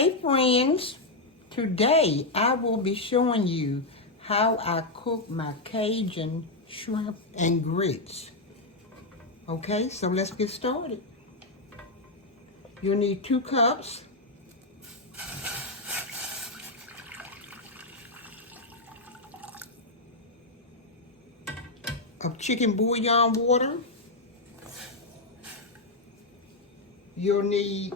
Hey friends, today I will be showing you how I cook my Cajun shrimp and grits. Okay, so let's get started. You'll need 2 cups of chicken bouillon water. You'll need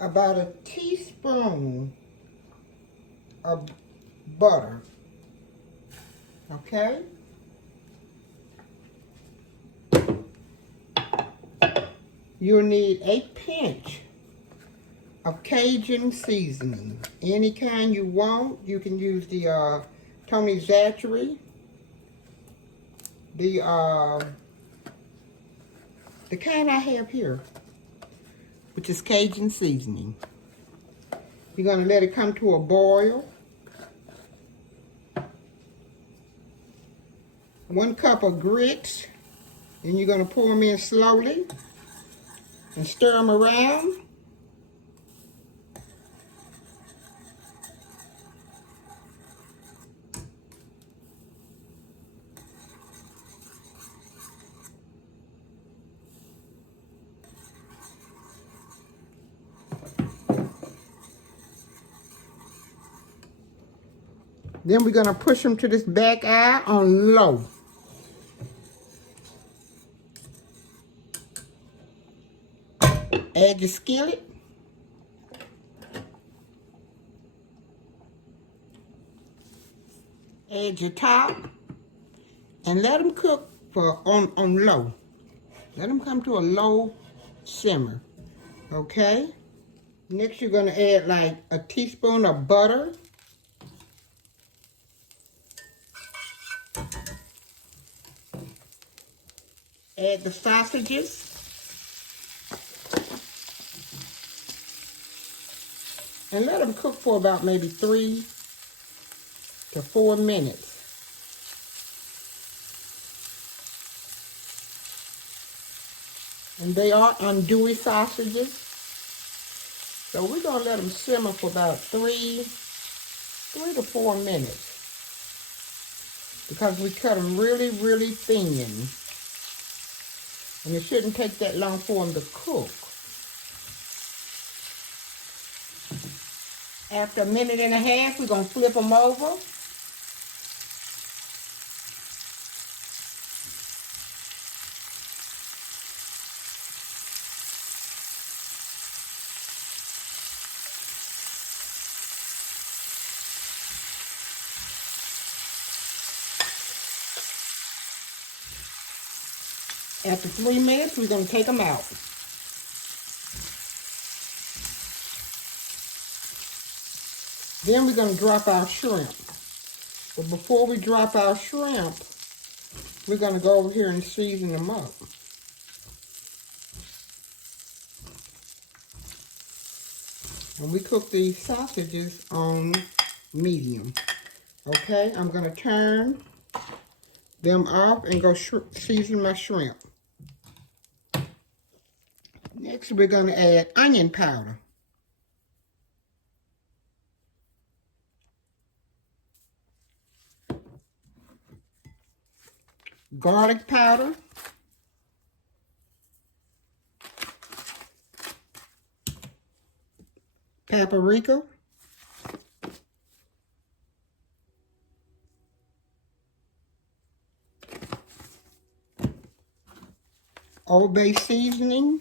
about a teaspoon of butter. Okay? You'll need a pinch of Cajun seasoning. Any kind you want. You can use the Tony Zachary, the kind I have here, which is Cajun seasoning. You're gonna let it come to a boil. 1 cup of grits, and you're gonna pour them in slowly and stir them around. Then we're gonna push them to this back eye on low. Add your skillet. Add your top. And let them cook for on low. Let them come to a low simmer. Okay? Next you're gonna add like a teaspoon of butter. Add the sausages. And let them cook for about maybe 3 to 4 minutes. And they are andouille sausages. So we're gonna let them simmer for about 3 to 4 minutes. Because we cut them really, really thin. And it shouldn't take that long for them to cook. After a minute and a half, we're gonna flip them over. After 3 minutes, we're gonna take them out. Then we're gonna drop our shrimp. But before we drop our shrimp, we're gonna go over here and season them up. And we cook these sausages on medium. Okay, I'm gonna turn them off and go season my shrimp. Next, we're gonna add onion powder. Garlic powder. Paprika. Old Bay seasoning.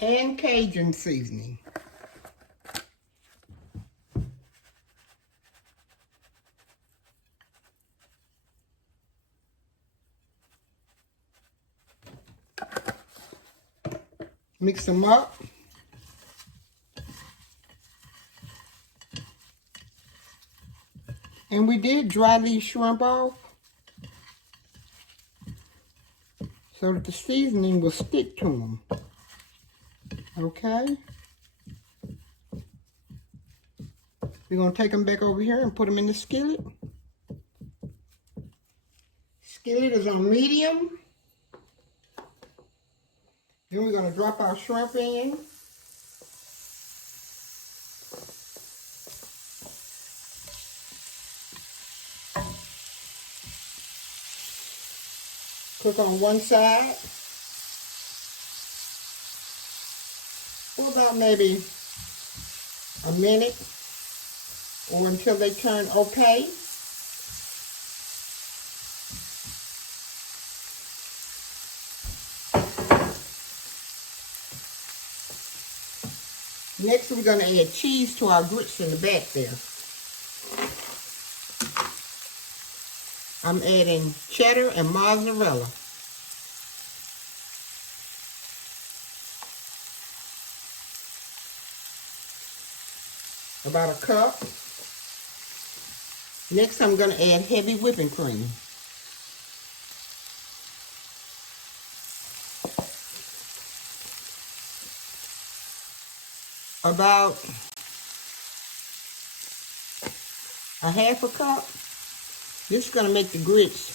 And Cajun seasoning. Mix them up. And we did dry these shrimp off so that the seasoning will stick to them. Okay? We're going to take them back over here and put them in the skillet. Skillet is on medium. Then we're going to drop our shrimp in. Cook on one side for about maybe a minute or until they turn okay. Next, we're going to add cheese to our grits in the back there. I'm adding cheddar and mozzarella. About a cup. Next, I'm going to add heavy whipping cream. About a half a cup. This is going to make the grits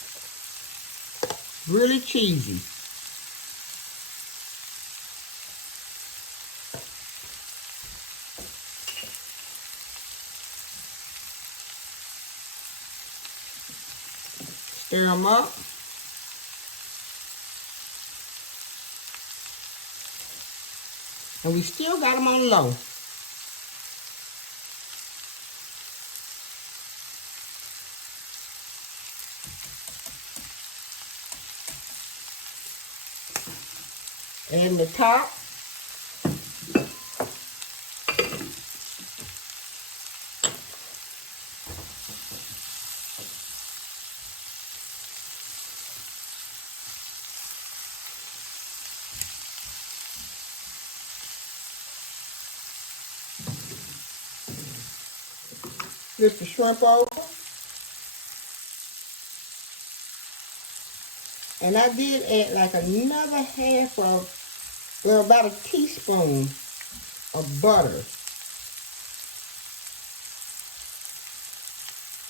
really cheesy. Stir them up. And we still got them on low. And the top. Flip the shrimp over. And I did add like another half of, well, about a teaspoon of butter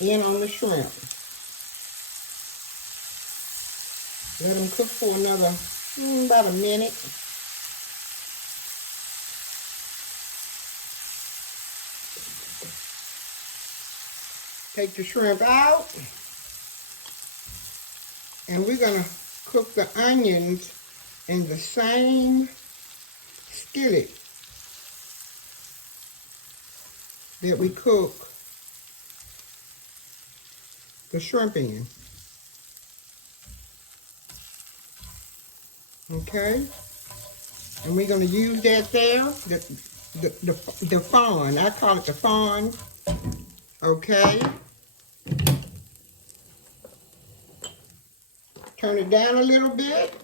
in on the shrimp. Let them cook for another, about a minute. Take the shrimp out. And we're going to cook the onions in the same skillet that we cook the shrimp in. Okay? And we're going to use that there, the fawn. I call it the fawn. Okay? Turn it down a little bit.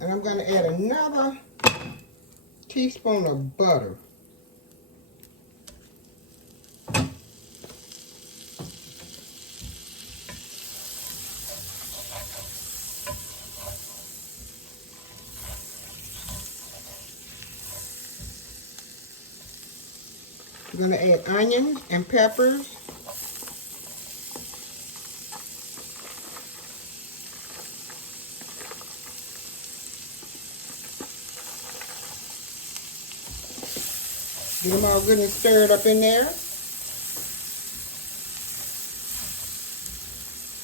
And I'm going to add another teaspoon of butter. We're going to add onions and peppers. Get them all good and stirred up in there.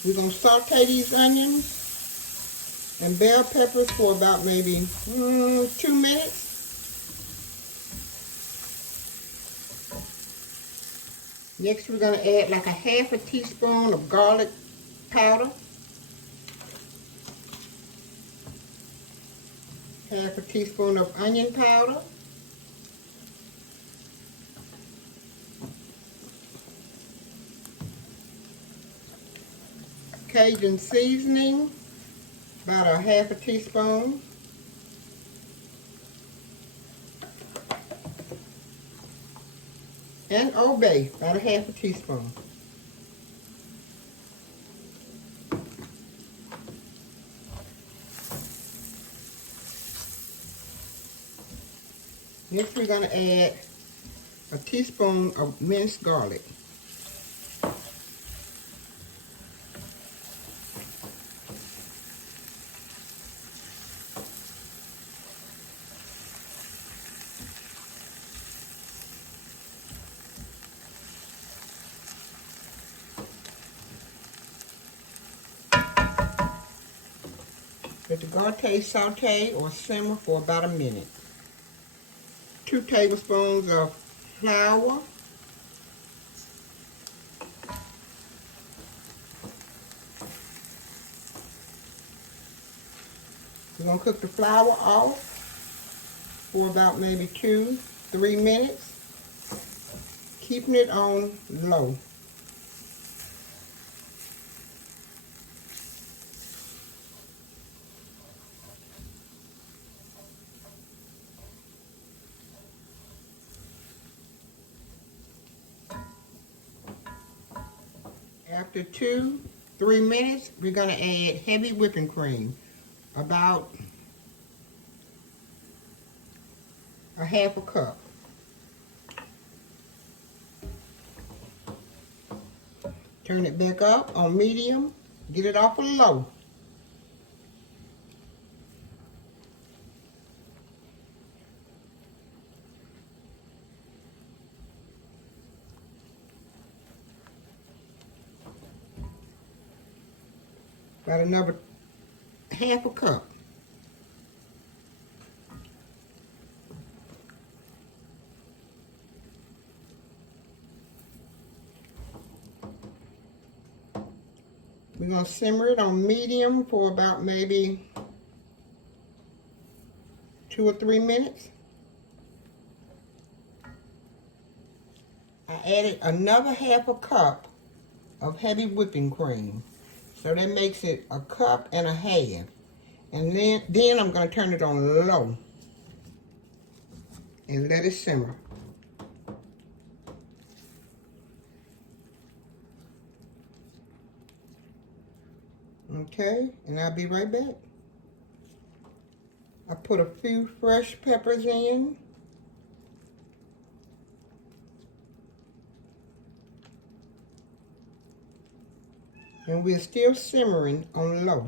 We're going to saute these onions and bell peppers for about maybe 2 minutes. Next, we're going to add like a half a teaspoon of garlic powder. Half a teaspoon of onion powder. Cajun seasoning, about a half a teaspoon. And Old Bay, about a half a teaspoon. Next we're going to add a teaspoon of minced garlic. Let the garlic saute or simmer for about a minute. 2 tablespoons of flour. We're going to cook the flour off for about maybe 2-3 minutes, keeping it on low. After 2-3 minutes, we're going to add heavy whipping cream, about a half a cup. Turn it back up on medium, get it off of low. About another half a cup. We're going to simmer it on medium for about maybe 2 or 3 minutes. I added another half a cup of heavy whipping cream. So that makes it a cup and a half. And then I'm going to turn it on low and let it simmer. Okay, and I'll be right back. I put a few fresh peppers in. And we're still simmering on low.